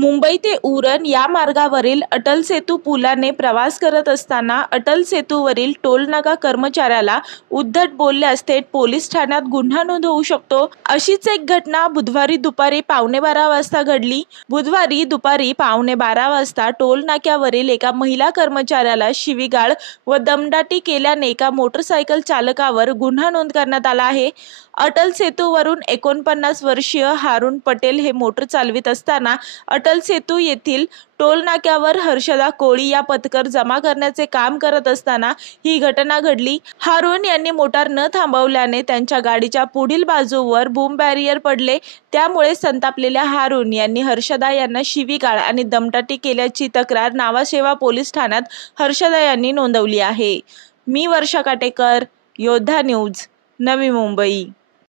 मुंबई ते उरण या मार्गावरील अटल सेतू पुलाने प्रवास करत असताना अटल सेतूवरील टोलनाका कर्मचाऱ्याला उद्धट बोलल्यास थेट पोलीस ठाण्यात गुन्हा नोंद होऊ शकतो। अशीच एक घटना बुधवारी दुपारी 11:15 वाजता घडली। बुधवारी दुपारी 11:15 वाजता टोल नाक्यावरील एका महिला कर्मचाऱ्याला शिवीगाळ व दमदाटी केल्याने एका मोटरसायकल चालकावर गुन्हा नोंद करण्यात आला आहे। अटल सेतूवरून 49 वर्षीय हारून पटेल हे मोटर चालवित असताना अटल सेतू येथील टोल नाक्यावर हर्षदा कोळी या पथकर जमा करण्याचे काम करत असताना ही घटना घडली। हारून यांनी मोटार न थांबवल्याने त्यांच्या गाडीच्या पुढील बाजूवर बूम बॅरियर पडले। त्यामुळे संतापलेल्या हारून यांनी हर्षदा यांना शिवीगाळ आणि दमदाटी केल्याची तक्रार नावाशेवा पोलीस ठाण्यात हर्षदा यांनी नोंदवली आहे। मी वर्षा काटेकर, योद्धा न्यूज, नवी मुंबई।